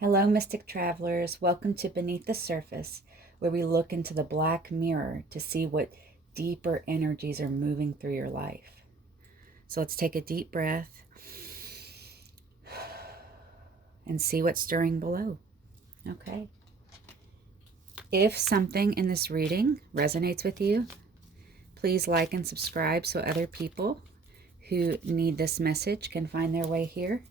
Hello, Mystic Travelers. Welcome to Beneath the Surface, where we look into the black mirror to see what deeper energies are moving through your life. So let's take a deep breath and see what's stirring below. Okay. If something in this reading resonates with you, please like and subscribe so other people who need this message can find their way here.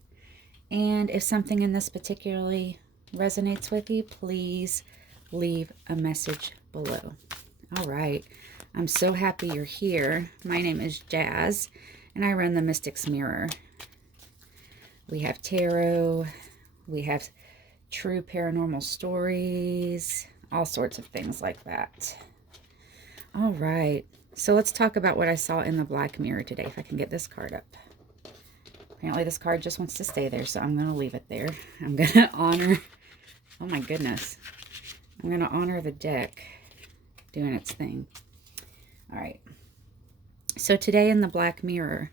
And if something in this particularly resonates with you, please leave a message below. All right. I'm so happy you're here. My name is Jazz, and I run the Mystic's Mirror. We have tarot. We have true paranormal stories, all sorts of things like that. All right. So let's talk about what I saw in the black mirror today, if I can get this card up. Apparently this card just wants to stay there, so I'm going to leave it there. I'm going to honor, oh my goodness. I'm going to honor the deck doing its thing. All right. So today in the black mirror,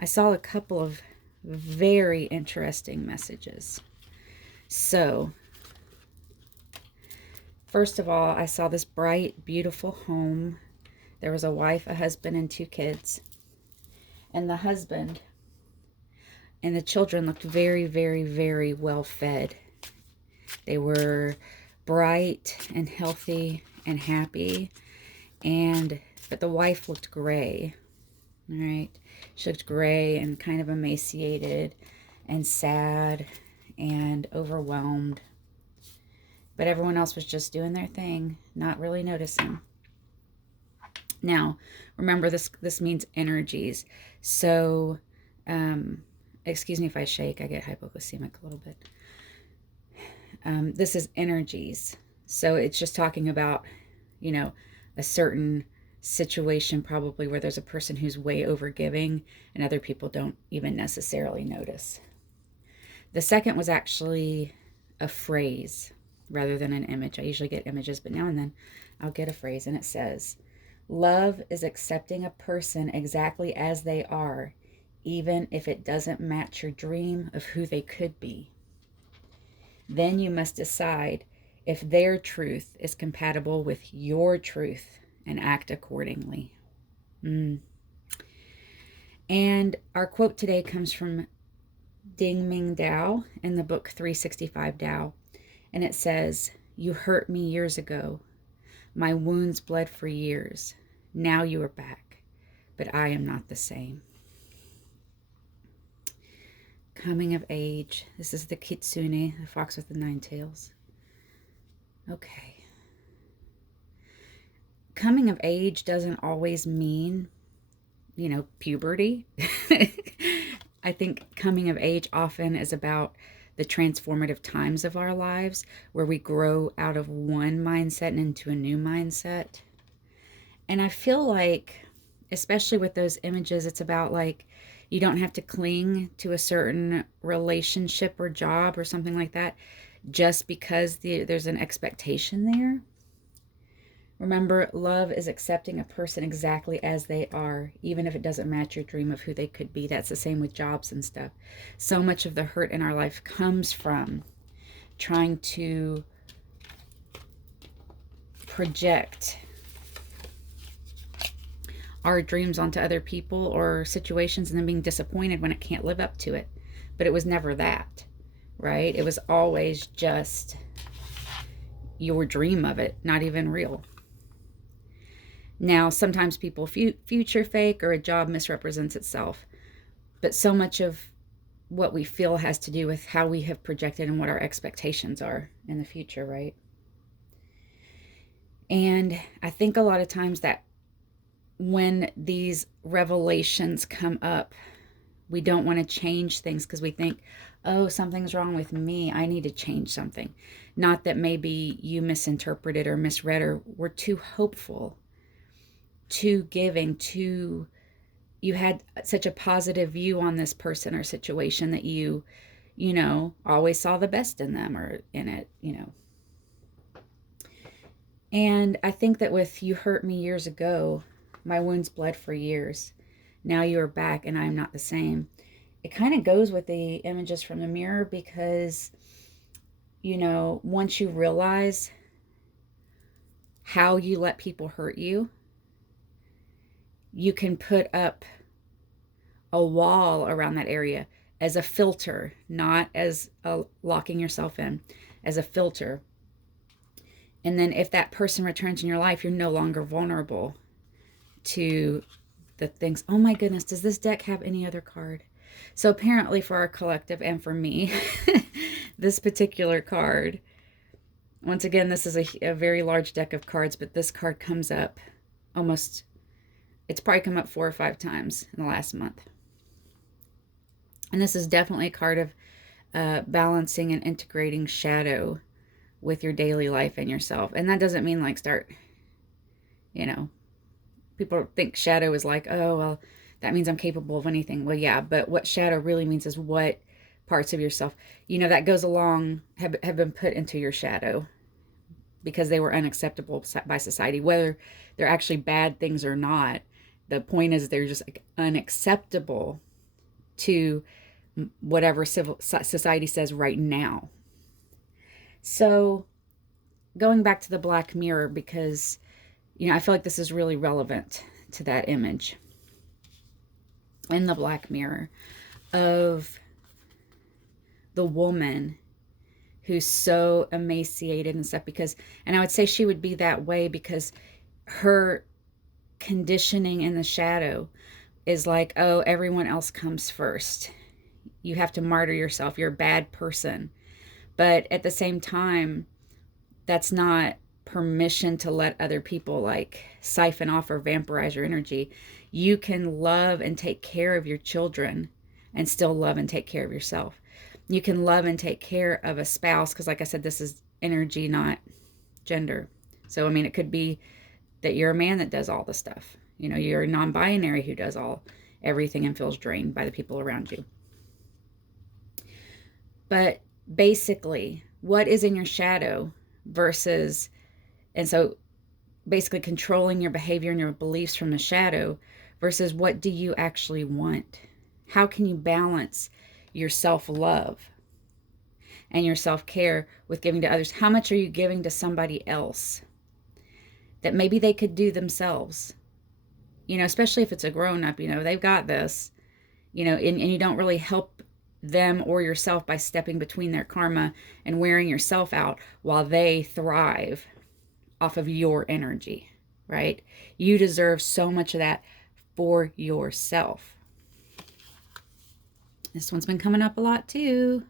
I saw a couple of very interesting messages. So, first of all, I saw this bright, beautiful home. There was a wife, a husband, and 2 kids. And the husband and the children looked very, very, very well fed. They were bright and healthy and happy. But the wife looked gray. All right. She looked gray and kind of emaciated and sad and overwhelmed. But everyone else was just doing their thing, not really noticing. Now, remember this means energies. So, excuse me if I shake, I get hypoglycemic a little bit. This is energies. So it's just talking about, a certain situation probably where there's a person who's way overgiving and other people don't even necessarily notice. The second was actually a phrase rather than an image. I usually get images, but now and then I'll get a phrase, and it says, "Love is accepting a person exactly as they are, even if it doesn't match your dream of who they could be. Then you must decide if their truth is compatible with your truth and act accordingly." And our quote today comes from Ding Ming Dao in the book 365 Dao. And it says, "You hurt me years ago. My wounds bled for years. Now you are back, but I am not the same." Coming of age. This is the kitsune, the fox with the 9 tails. Okay. Coming of age doesn't always mean, puberty. I think coming of age often is about the transformative times of our lives where we grow out of one mindset and into a new mindset. And I feel like, especially with those images, it's about like, you don't have to cling to a certain relationship or job or something like that just because there's an expectation there. Remember, love is accepting a person exactly as they are, even if it doesn't match your dream of who they could be. That's the same with jobs and stuff. So much of the hurt in our life comes from trying to project our dreams onto other people or situations and then being disappointed when it can't live up to it. But it was never that, right? It was always just your dream of it, not even real. Now, sometimes people future fake or a job misrepresents itself, but so much of what we feel has to do with how we have projected and what our expectations are in the future, right? And I think a lot of times that when these revelations come up, we don't want to change things because we think, oh, something's wrong with me. I need to change something. Not that maybe you misinterpreted or misread or were too hopeful, too giving, you had such a positive view on this person or situation that you always saw the best in them or in it, And I think that with "you hurt me years ago, my wounds bled for years. Now you are back and I am not the same." It kind of goes with the images from the mirror because you know, once you realize how you let people hurt you, you can put up a wall around that area as a filter, not as locking yourself in, as a filter. And then if that person returns in your life, you're no longer vulnerable to the things. Oh my goodness, does this deck have any other card? So apparently for our collective and for me, this particular card, once again, this is a very large deck of cards, but this card comes up almost, it's probably come up 4 or 5 times in the last month. And this is definitely a card of balancing and integrating shadow with your daily life and yourself. And that doesn't mean like start, you know, people think shadow is like, oh, well, that means I'm capable of anything. Well, yeah, but what shadow really means is what parts of yourself, you know, that goes along, have been put into your shadow because they were unacceptable by society, whether they're actually bad things or not. The point is they're just like unacceptable to whatever civil society says right now. So going back to the Black Mirror, because, you know, I feel like this is really relevant to that image in the Black Mirror of the woman who's so emaciated and stuff, because, and I would say she would be that way because her conditioning in the shadow is like, oh, everyone else comes first. You have to martyr yourself. You're a bad person. But at the same time, that's not permission to let other people like siphon off or vampirize your energy. You can love and take care of your children and still love and take care of yourself. You can love and take care of a spouse, because like I said, this is energy, not gender. So, I mean, it could be that you're a man that does all the stuff. You know, you're a non-binary who does everything and feels drained by the people around you. But basically, what is in your shadow versus, and so basically controlling your behavior and your beliefs from the shadow versus what do you actually want? How can you balance your self-love and your self-care with giving to others? How much are you giving to somebody else that maybe they could do themselves? You know, especially if it's a grown-up, you know, they've got this, you know, and you don't really help them or yourself by stepping between their karma and wearing yourself out while they thrive off of your energy, right? You deserve so much of that for yourself. This one's been coming up a lot too.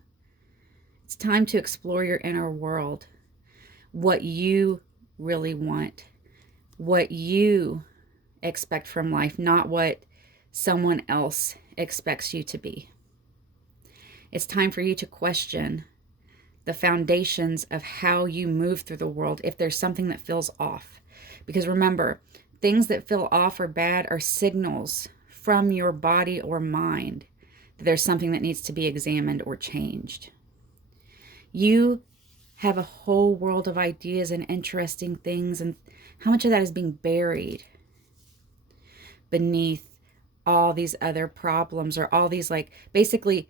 It's time to explore your inner world, what you really want, what you expect from life, not what someone else expects you to be. It's time for you to question the foundations of how you move through the world if there's something that feels off. Because remember, things that feel off or bad are signals from your body or mind that there's something that needs to be examined or changed. You have a whole world of ideas and interesting things, and how much of that is being buried beneath all these other problems, or all these, like, basically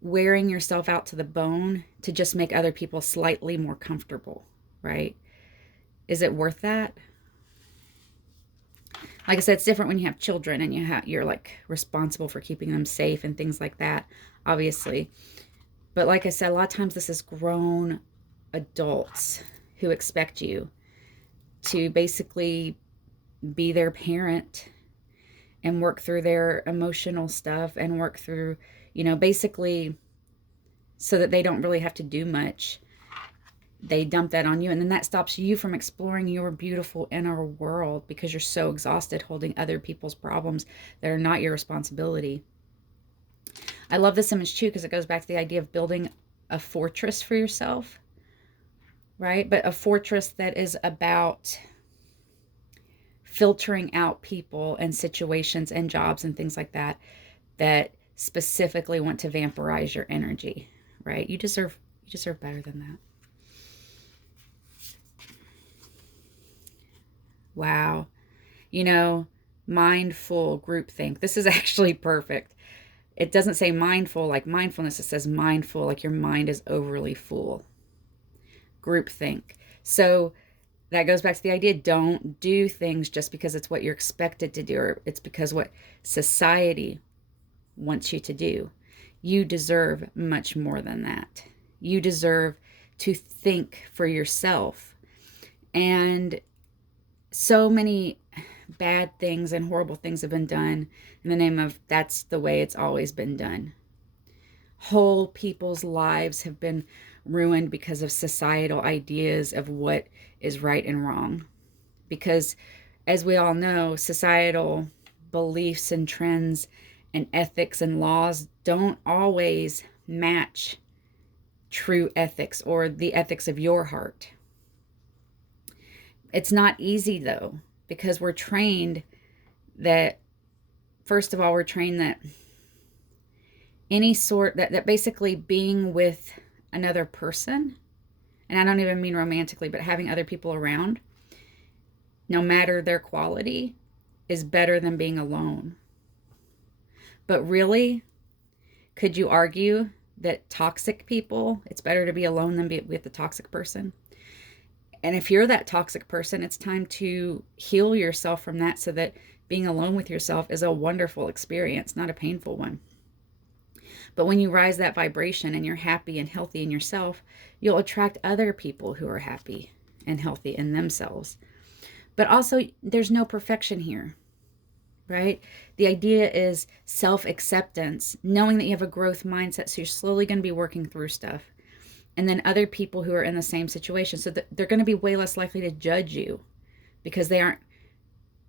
wearing yourself out to the bone to just make other people slightly more comfortable, right? Is it worth that? Like I said, it's different when you have children and you're like responsible for keeping them safe and things like that, obviously. But like I said, a lot of times this is grown adults who expect you to basically be their parent and work through their emotional stuff and work through, you know, basically so that they don't really have to do much. They dump that on you, and then that stops you from exploring your beautiful inner world because you're so exhausted holding other people's problems that are not your responsibility. I love this image too because it goes back to the idea of building a fortress for yourself, right? But a fortress that is about filtering out people and situations and jobs and things like that that specifically want to vampirize your energy, right? You deserve better than that. Wow. You know, mindful groupthink. This is actually perfect. It doesn't say mindful like mindfulness. It says mindful like your mind is overly full. groupthink. So that goes back to the idea, don't do things just because it's what you're expected to do, or it's because what society wants you to do. You deserve much more than that. You deserve to think for yourself. And so many bad things and horrible things have been done in the name of that's the way it's always been done. Whole people's lives have been ruined because of societal ideas of what is right and wrong. Because, as we all know, societal beliefs and trends and ethics and laws don't always match true ethics or the ethics of your heart. It's not easy, though, because we're trained that, first of all, we're trained that any sort, that basically being with another person, and I don't even mean romantically, but having other people around, no matter their quality, is better than being alone. But really, could you argue that toxic people, it's better to be alone than be with a toxic person? And if you're that toxic person, it's time to heal yourself from that so that being alone with yourself is a wonderful experience, not a painful one. But when you rise that vibration and you're happy and healthy in yourself, you'll attract other people who are happy and healthy in themselves. But also, there's no perfection here, right? The idea is self-acceptance, knowing that you have a growth mindset, so you're slowly going to be working through stuff. And then other people who are in the same situation, so that they're going to be way less likely to judge you because they aren't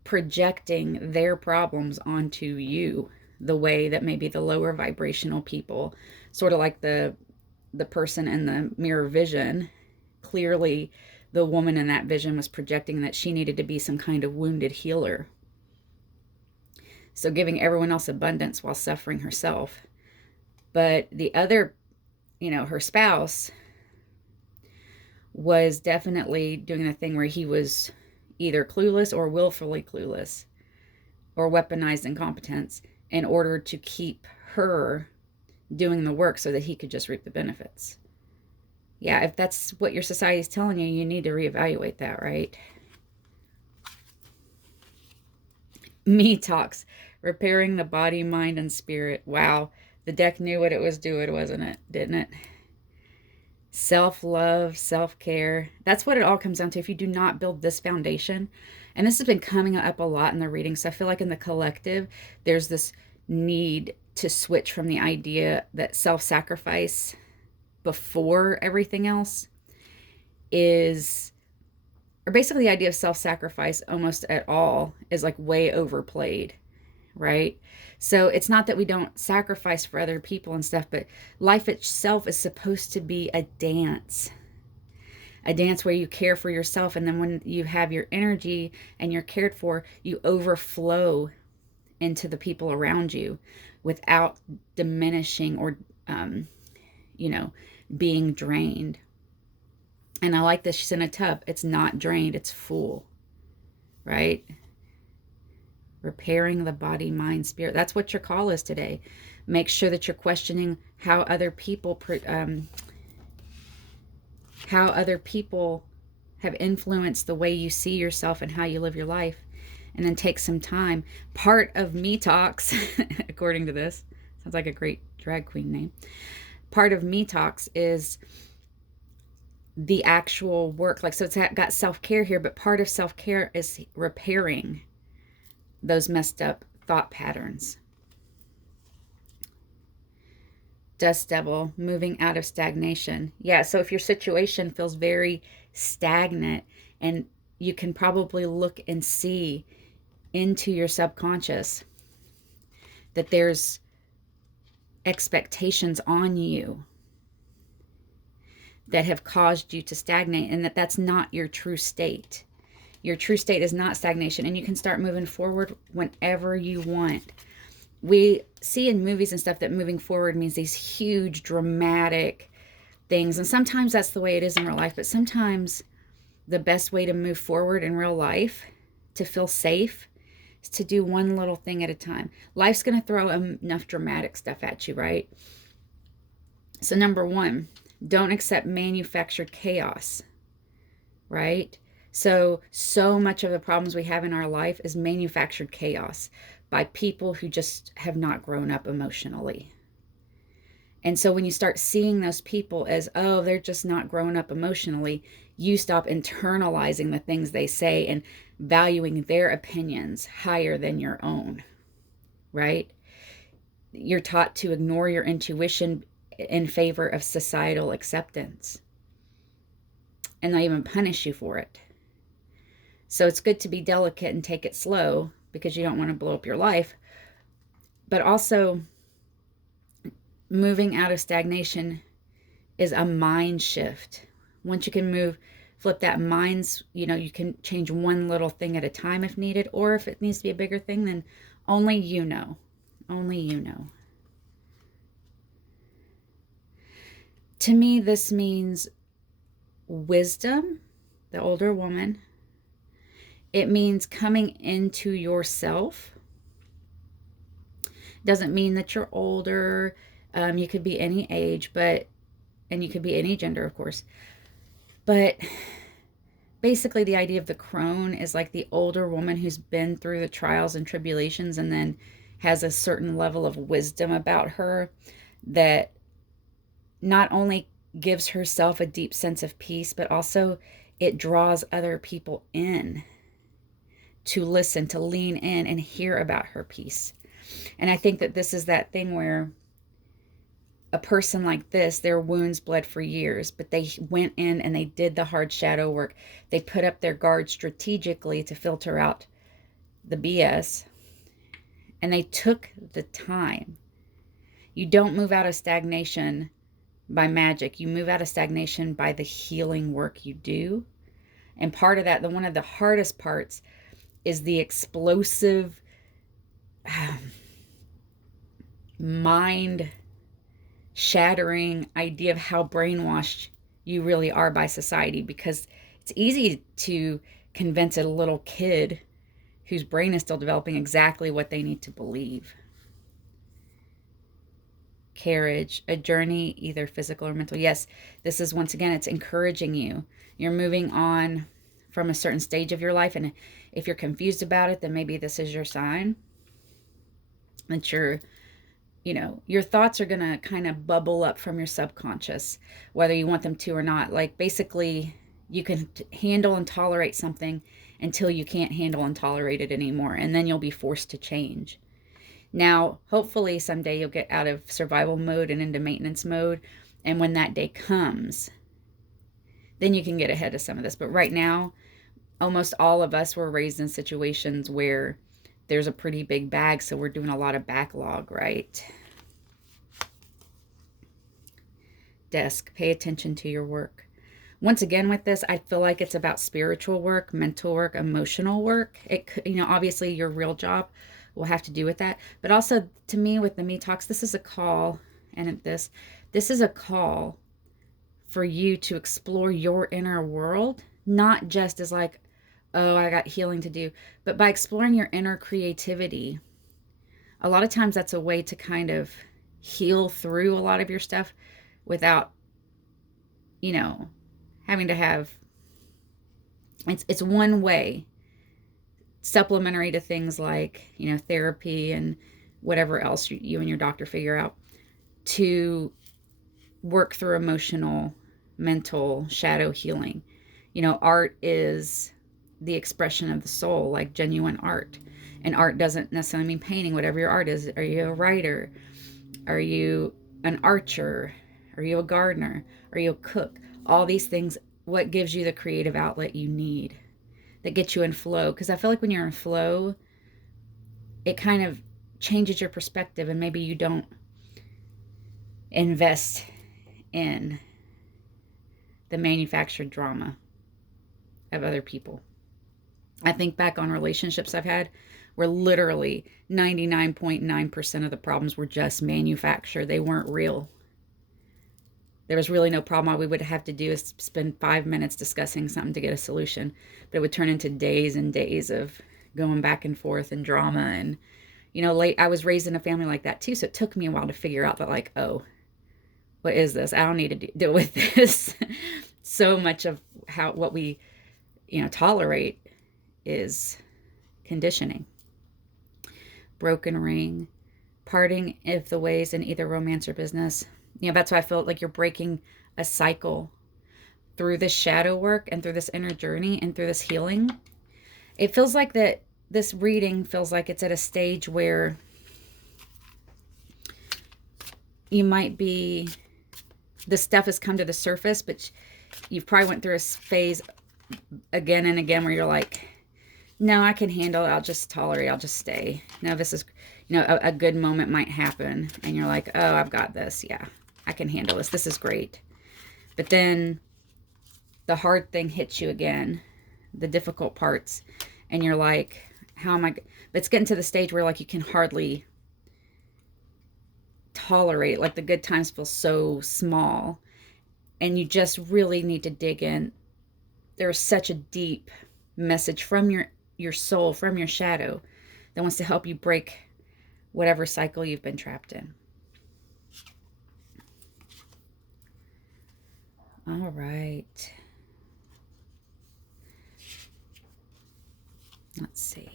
projecting their problems onto you the way that maybe the lower vibrational people, sort of like the person in the mirror vision, clearly the woman in that vision was projecting that she needed to be some kind of wounded healer. So giving everyone else abundance while suffering herself. But the other, her spouse was definitely doing the thing where he was either clueless or willfully clueless or weaponized incompetence in order to keep her doing the work so that he could just reap the benefits. Yeah, if that's what your society is telling you, you need to reevaluate that, right? Me talks, repairing the body, mind, and spirit. Wow, the deck knew what it was doing, wasn't it? Didn't it? Self-love, self-care. That's what it all comes down to. If you do not build this foundation, and this has been coming up a lot in the reading, so I feel like in the collective, there's this need to switch from the idea that self-sacrifice before everything else is, or basically the idea of self-sacrifice almost at all is like way overplayed, right? So it's not that we don't sacrifice for other people and stuff, but life itself is supposed to be a dance where you care for yourself. And then when you have your energy and you're cared for, you overflow into the people around you without diminishing or, being drained. And I like this. She's in a tub. It's not drained. It's full, right? Repairing the body, mind, spirit. That's what your call is today. Make sure that you're questioning how other people have influenced the way you see yourself and how you live your life. And then take some time. Part of Me Talks, according to this, sounds like a great drag queen name. Part of Me Talks is the actual work. Like, so it's got self-care here, but part of self-care is repairing those messed up thought patterns. Dust Devil, moving out of stagnation. Yeah, so if your situation feels very stagnant, and you can probably look and see into your subconscious that there's expectations on you that have caused you to stagnate, and that's not your true state. Your true state is not stagnation, and you can start moving forward whenever you want. We see in movies and stuff that moving forward means these huge dramatic things, and sometimes that's the way it is in real life, but sometimes the best way to move forward in real life, to feel safe, is to do one little thing at a time. Life's going to throw enough dramatic stuff at you, right? So number one, Don't accept manufactured chaos, right? So much of the problems we have in our life is manufactured chaos by people who just have not grown up emotionally. And so when you start seeing those people as, oh, they're just not grown up emotionally, you stop internalizing the things they say and valuing their opinions higher than your own, right? You're taught to ignore your intuition in favor of societal acceptance, and they'll even punish you for it. So it's good to be delicate and take it slow because you don't want to blow up your life. But also, moving out of stagnation is a mind shift. Once you can flip that mind's, you can change one little thing at a time if needed, or if it needs to be a bigger thing, then only you know. Only you know. To me, this means wisdom, the older woman. It means coming into yourself. Doesn't mean that you're older. You could be any age, and you could be any gender, of course. But basically the idea of the crone is like the older woman who's been through the trials and tribulations and then has a certain level of wisdom about her that not only gives herself a deep sense of peace, but also it draws other people in to listen, to lean in and hear about her peace. And I think that this is that thing where a person like this, their wounds bled for years, but they went in and they did the hard shadow work. They put up their guard strategically to filter out the BS, and they took the time. You don't move out of stagnation by magic. You move out of stagnation by the healing work you do. And part of that, one of the hardest parts, is the explosive mind shattering idea of how brainwashed you really are by society, because it's easy to convince a little kid whose brain is still developing exactly what they need to believe. Carriage, a journey, either physical or mental. Yes, this is, once again, it's encouraging you. You're moving on from a certain stage of your life, and if you're confused about it, then maybe this is your sign that your thoughts are going to kind of bubble up from your subconscious, whether you want them to or not. Like, basically, you can handle and tolerate something until you can't handle and tolerate it anymore, and then you'll be forced to change. Now, hopefully someday you'll get out of survival mode and into maintenance mode, and when that day comes, then you can get ahead of some of this. But right now, almost all of us were raised in situations where there's a pretty big bag, so we're doing a lot of backlog, right? Desk, pay attention to your work. Once again, with this, I feel like it's about spiritual work, mental work, emotional work. It, obviously your real job will have to do with that. But also, to me, with the Me Talks, this is a call, and this is a call for you to explore your inner world, not just as like, oh, I got healing to do, but by exploring your inner creativity. A lot of times that's a way to kind of heal through a lot of your stuff without, having to have, it's one way, supplementary to things like, therapy and whatever else you and your doctor figure out, to work through emotional, mental shadow healing. Art is the expression of the soul, like genuine art. And art doesn't necessarily mean painting. Whatever your art is, are you a writer? Are you an archer? Are you a gardener? Are you a cook? All these things, what gives you the creative outlet you need that gets you in flow? Because I feel like when you're in flow, it kind of changes your perspective, and maybe you don't invest in the manufactured drama of other people. I think back on relationships I've had where literally 99.9% of the problems were just manufactured. They weren't real. There was really no problem. All we would have to do is spend 5 minutes discussing something to get a solution. But it would turn into days and days of going back and forth and drama. And, I was raised in a family like that too. So it took me a while to figure out that, like, oh, what is this? I don't need to deal with this. So much of what we, tolerate is conditioning. Broken ring, parting of the ways in either romance or business. That's why I feel like you're breaking a cycle through this shadow work and through this inner journey and through this healing. It feels like that this reading feels like it's at a stage where you might be, the stuff has come to the surface, but you've probably went through a phase again and again where you're like, no, I can handle it. I'll just tolerate. I'll just stay. No, this is, a good moment might happen. And you're like, oh, I've got this. Yeah, I can handle this. This is great. But then the hard thing hits you again, the difficult parts. And you're like, how am I? But it's getting to the stage where like you can hardly tolerate. Like the good times feel so small. And you just really need to dig in. There's such a deep message from your soul, from your shadow, that wants to help you break whatever cycle you've been trapped in. All right. Let's see.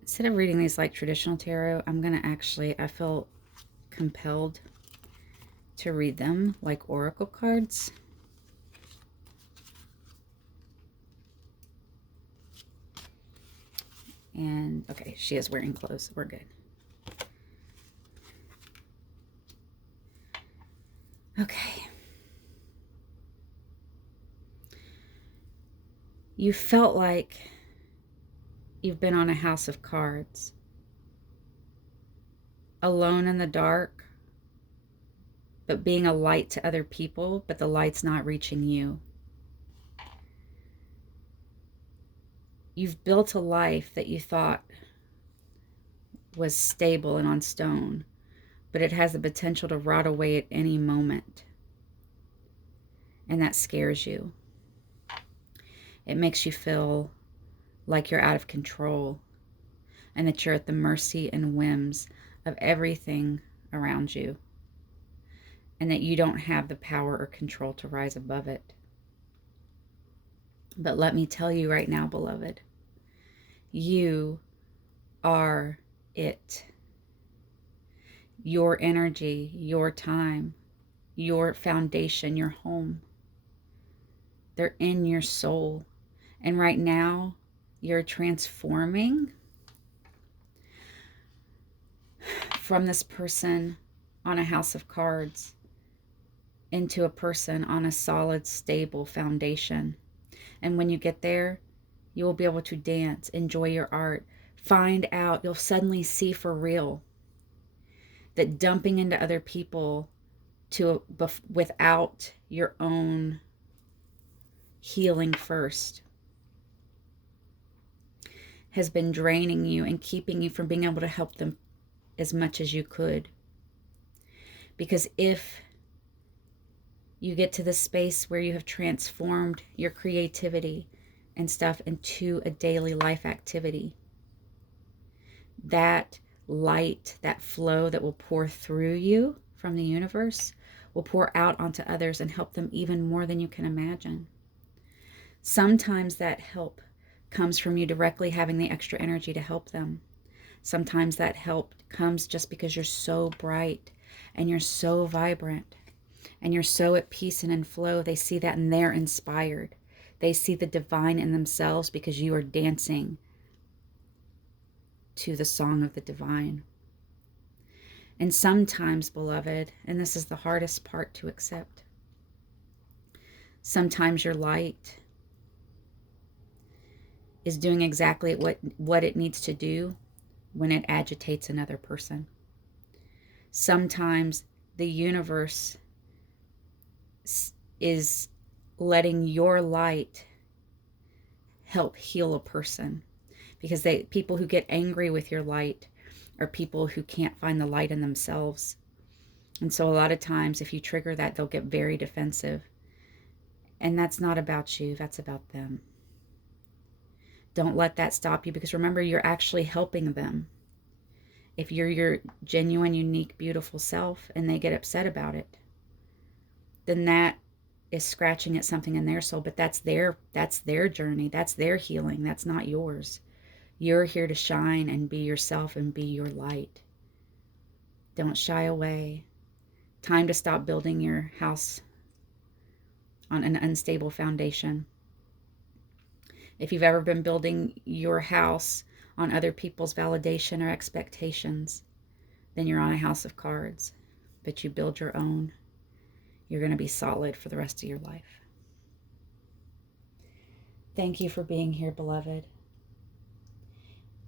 Instead of reading these like traditional tarot, I'm going to actually, I feel compelled to read them like oracle cards. And, okay, she is wearing clothes. We're good. Okay. You felt like you've been on a house of cards. Alone in the dark, but being a light to other people, but the light's not reaching you. You've built a life that you thought was stable and on stone, but it has the potential to rot away at any moment. And that scares you. It makes you feel like you're out of control and that you're at the mercy and whims of everything around you, and that you don't have the power or control to rise above it. But let me tell you right now, beloved, you are it. Your energy, your time, your foundation, your home, they're in your soul. And right now, you're transforming from this person on a house of cards into a person on a solid, stable foundation. And when you get there, you will be able to dance, enjoy your art, find out, you'll suddenly see for real that dumping into other people without your own healing first has been draining you and keeping you from being able to help them as much as you could. Because if you get to the space where you have transformed your creativity and stuff into a daily life activity, that light, that flow that will pour through you from the universe will pour out onto others and help them even more than you can imagine. Sometimes that help comes from you directly having the extra energy to help them. Sometimes that help comes just because you're so bright and you're so vibrant and you're so at peace and in flow. They see that and they're inspired. They see the divine in themselves because you are dancing to the song of the divine. And sometimes, beloved, and this is the hardest part to accept, sometimes your light is doing exactly what it needs to do when it agitates another person. Sometimes the universe is letting your light help heal a person, because people who get angry with your light are people who can't find the light in themselves. And so a lot of times if you trigger that, they'll get very defensive. And that's not about you, that's about them. Don't let that stop you, because remember, you're actually helping them. If you're your genuine, unique, beautiful self and they get upset about it, then that is scratching at something in their soul. But that's their journey. That's their healing. That's not yours. You're here to shine and be yourself and be your light. Don't shy away. Time to stop building your house on an unstable foundation. If you've ever been building your house on other people's validation or expectations, then you're on a house of cards. But you build your own, you're going to be solid for the rest of your life. Thank you for being here, beloved.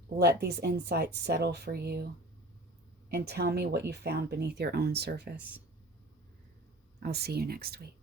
Let these insights settle for you and tell me what you found beneath your own surface. I'll see you next week.